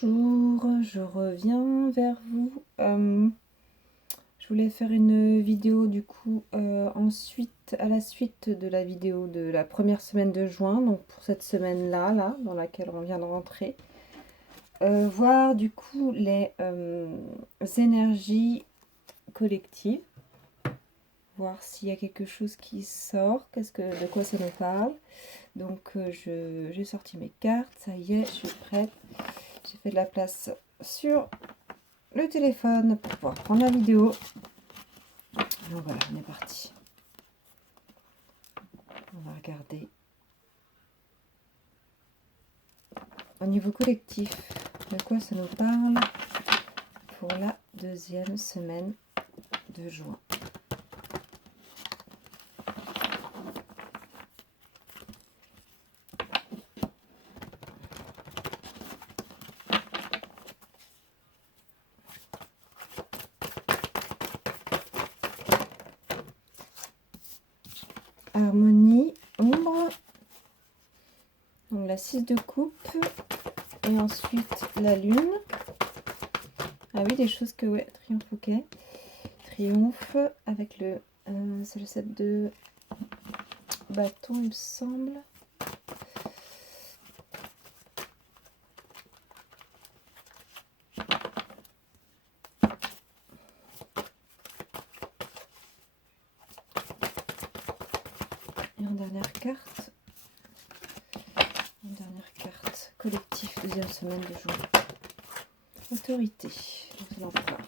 Bonjour, je reviens vers vous. Je voulais faire une vidéo du coup ensuite, à la suite de la vidéo de la première semaine de juin, donc pour cette semaine-là, dans laquelle on vient de rentrer. Voir du coup les énergies collectives, voir s'il y a quelque chose qui sort, de quoi ça nous parle. Donc j'ai sorti mes cartes, ça y est, je suis prête. J'ai fait de la place sur le téléphone pour pouvoir prendre la vidéo. Donc voilà, on est parti. On va regarder au niveau collectif de quoi ça nous parle pour la deuxième semaine de juin. Harmonie, ombre, donc la 6 de coupe, et ensuite la lune. Ah oui, des choses que, ouais, triomphe, ok. Triomphe avec c'est le 7 de bâton, il me semble. Et en dernière carte. Une dernière carte, collectif, deuxième semaine de juin. Autorité, c'est l'empereur.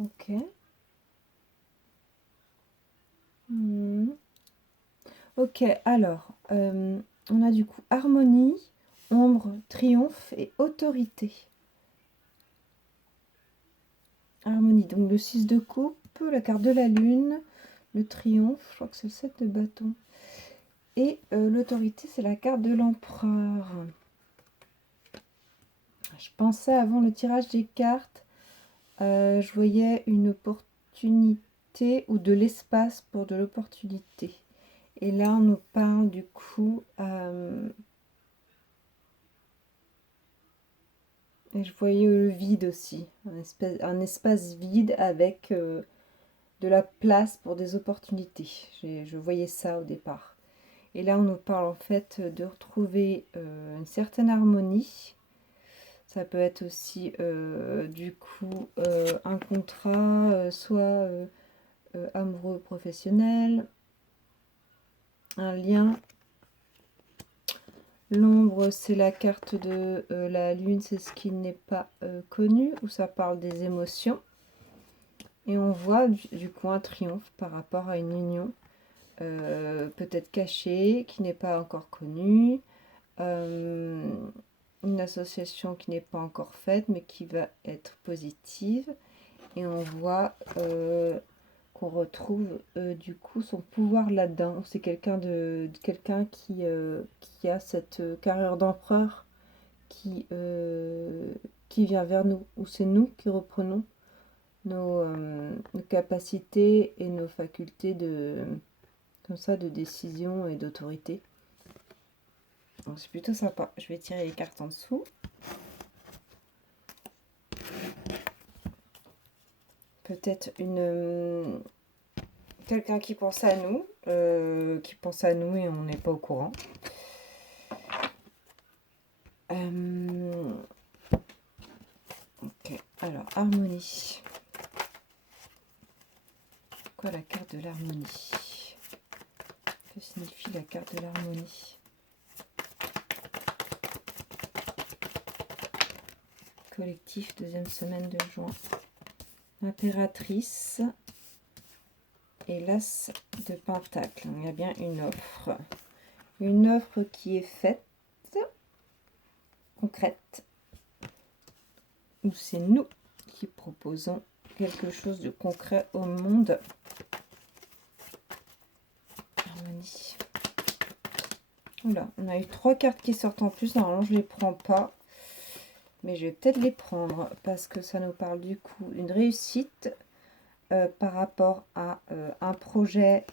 Ok. Ok, alors, on a du coup harmonie, ombre, triomphe et autorité. Harmonie, donc le 6 de coupe, la carte de la lune, le triomphe, je crois que c'est le 7 de bâton. Et l'autorité, c'est la carte de l'empereur. Je pensais avant le tirage des cartes, je voyais une opportunité ou de l'espace pour de l'opportunité. Et là, on nous parle du coup, et je voyais le vide aussi, un espace vide avec de la place pour des opportunités. Je voyais ça au départ. Et là, on nous parle en fait de retrouver une certaine harmonie. Ça peut être aussi du coup un contrat, soit amoureux professionnel, un lien. L'ombre, c'est la carte de la lune, c'est ce qui n'est pas connu, où ça parle des émotions. Et on voit du coup un triomphe par rapport à une union peut-être cachée, qui n'est pas encore connue. Une association qui n'est pas encore faite, mais qui va être positive. Et on voit qu'on retrouve du coup son pouvoir là-dedans. C'est quelqu'un qui a cette carrure d'empereur qui vient vers nous, ou c'est nous qui reprenons nos capacités et nos facultés comme ça, de décision et d'autorité. Donc c'est plutôt sympa. Je vais tirer les cartes en dessous. Peut-être quelqu'un qui pense à nous, et on n'est pas au courant. Ok, alors harmonie. Quoi la carte de l'harmonie? Que signifie la carte de l'harmonie? Collectif, deuxième semaine de juin. Impératrice et l'as de pentacle. Il y a bien une offre. Une offre qui est faite, concrète, où c'est nous qui proposons quelque chose de concret au monde. Harmonie. Oula, on a eu 3 cartes qui sortent en plus. Normalement, je ne les prends pas. Mais je vais peut-être les prendre parce que ça nous parle du coup d'une réussite par rapport à un projet,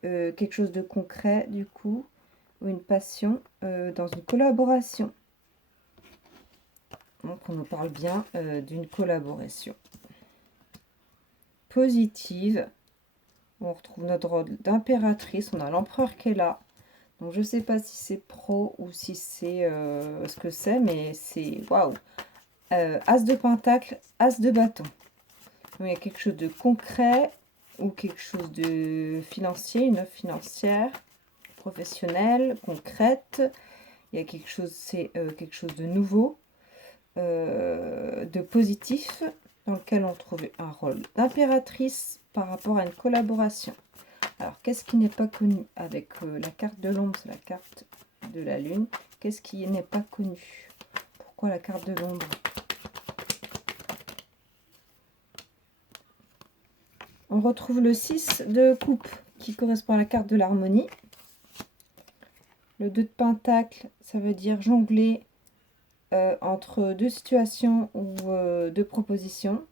quelque chose de concret du coup. ou une passion dans une collaboration. Donc on nous parle bien d'une collaboration positive. On retrouve notre rôle d'impératrice, on a l'empereur qui est là. Donc je ne sais pas si c'est pro ou si c'est ce que c'est, mais c'est waouh. As de pentacle, as de bâton. Donc, il y a quelque chose de concret ou quelque chose de financier, une offre financière, professionnelle, concrète. Il y a quelque chose, c'est quelque chose de nouveau, de positif, dans lequel on trouve un rôle d'impératrice par rapport à une collaboration. Alors, qu'est-ce qui n'est pas connu avec la carte de l'ombre, c'est la carte de la lune. Qu'est-ce qui n'est pas connu? Pourquoi la carte de l'ombre? On retrouve le 6 de coupe qui correspond à la carte de l'harmonie. Le 2 de pentacle, ça veut dire jongler entre deux situations ou deux propositions.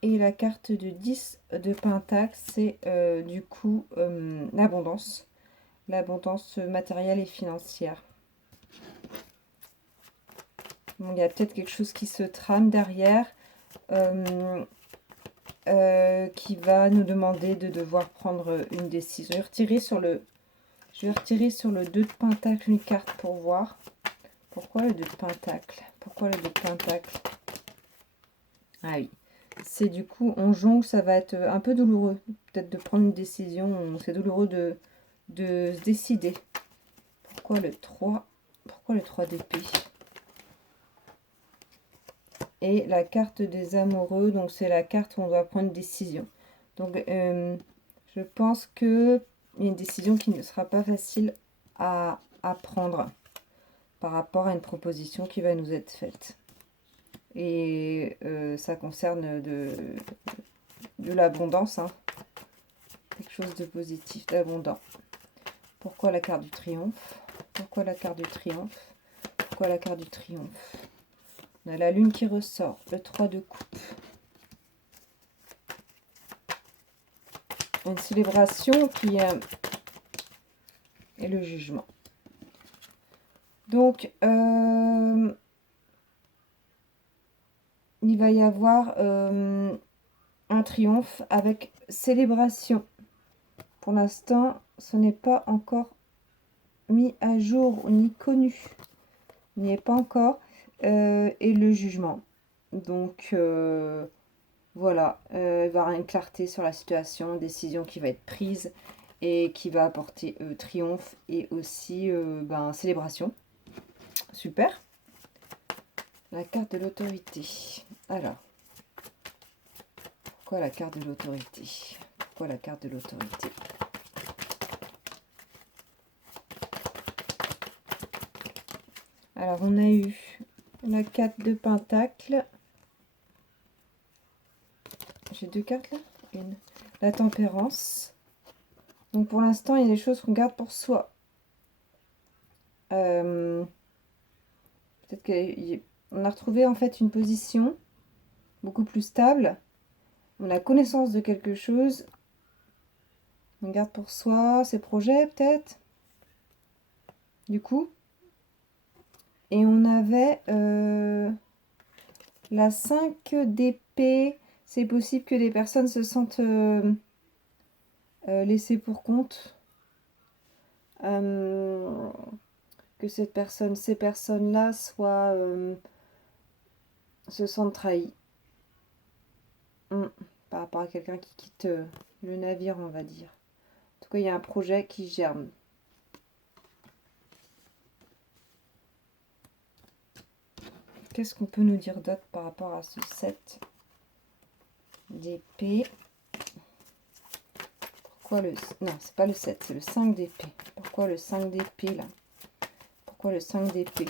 Et la carte de 10 de pentacle, c'est du coup l'abondance. L'abondance matérielle et financière. Bon, il y a peut-être quelque chose qui se trame derrière. Qui va nous demander de devoir prendre une décision. Je vais retirer sur le 2 de pentacle une carte pour voir. Pourquoi le 2 de pentacle? Pourquoi le 2 de pentacle? Ah oui, c'est du coup, on jongle, ça va être un peu douloureux. Peut-être de prendre une décision, c'est douloureux de se décider. Pourquoi le 3? Pourquoi le 3 d'épée? Et la carte des amoureux, donc c'est la carte où on doit prendre une décision. Donc je pense qu'il y a une décision qui ne sera pas facile à prendre par rapport à une proposition qui va nous être faite. Et ça concerne de l'abondance, hein. Quelque chose de positif, d'abondant. Pourquoi la carte du triomphe? Pourquoi la carte du triomphe? Pourquoi la carte du triomphe? On a la lune qui ressort, le 3 de coupe. Une célébration qui est et le jugement. Donc, il va y avoir un triomphe avec célébration. Pour l'instant, ce n'est pas encore mis à jour ni connu. Il n'y est pas encore. Et le jugement. Donc, voilà, il va y avoir une clarté sur la situation, une décision qui va être prise et qui va apporter triomphe et aussi célébration. Super. La carte de l'autorité. Alors, pourquoi la carte de l'autorité? Pourquoi la carte de l'autorité? Alors, on a eu la 4 de pentacle. J'ai deux cartes là. Une. La tempérance. Donc, pour l'instant, il y a des choses qu'on garde pour soi. Peut-être qu'on a retrouvé en fait une position beaucoup plus stable. On a connaissance de quelque chose. On garde pour soi ses projets peut-être. Du coup. Et on avait la 5 d'épée. C'est possible que des personnes se sentent laissées pour compte. Que ces personnes-là soient se sentent trahies. Par rapport à quelqu'un qui quitte le navire, on va dire. En tout cas, il y a un projet qui germe. Qu'est-ce qu'on peut nous dire d'autre par rapport à ce 7 d'épée? Pourquoi le... Non, c'est pas le 7, c'est le 5 d'épée. Pourquoi le 5 d'épée, là? Pourquoi le 5 d'épée?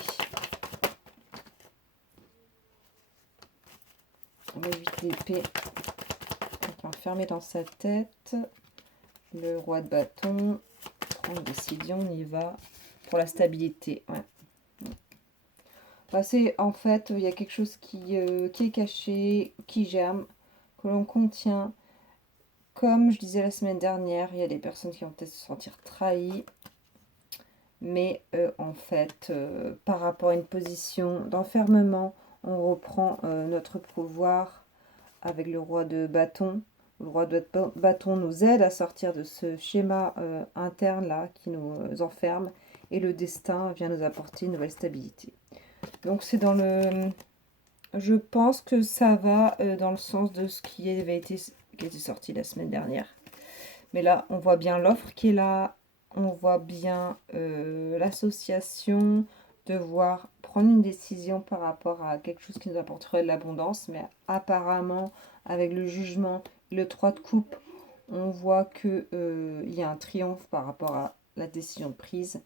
Le 8 d'épée. Enfermé dans sa tête. Le roi de bâton. Prendre une décision, on y va. Pour la stabilité, ouais. C'est en fait, il y a quelque chose qui est caché, qui germe, que l'on contient. Comme je disais la semaine dernière, il y a des personnes qui vont peut-être se sentir trahies. mais en fait, par rapport à une position d'enfermement, on reprend notre pouvoir avec le roi de bâton. Le roi de bâton nous aide à sortir de ce schéma interne là qui nous enferme, et le destin vient nous apporter une nouvelle stabilité. Donc c'est dans le... Je pense que ça va dans le sens de ce qui était sorti la semaine dernière. Mais là, on voit bien l'offre qui est là, on voit bien l'association, devoir prendre une décision par rapport à quelque chose qui nous apporterait de l'abondance. Mais apparemment, avec le jugement, le 3 de coupe, on voit qu'il y a un triomphe par rapport à la décision prise.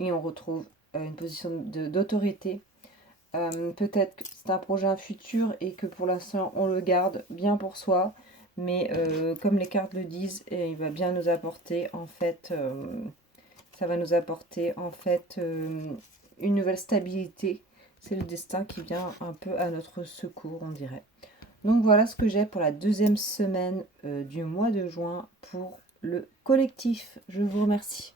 Et on retrouve une position d'autorité. Peut-être que c'est un projet futur et que pour l'instant on le garde bien pour soi, mais comme les cartes le disent, il va bien nous apporter en fait, ça va nous apporter en fait une nouvelle stabilité. C'est le destin qui vient un peu à notre secours, on dirait. Donc voilà ce que j'ai pour la deuxième semaine du mois de juin pour le collectif. Je vous remercie.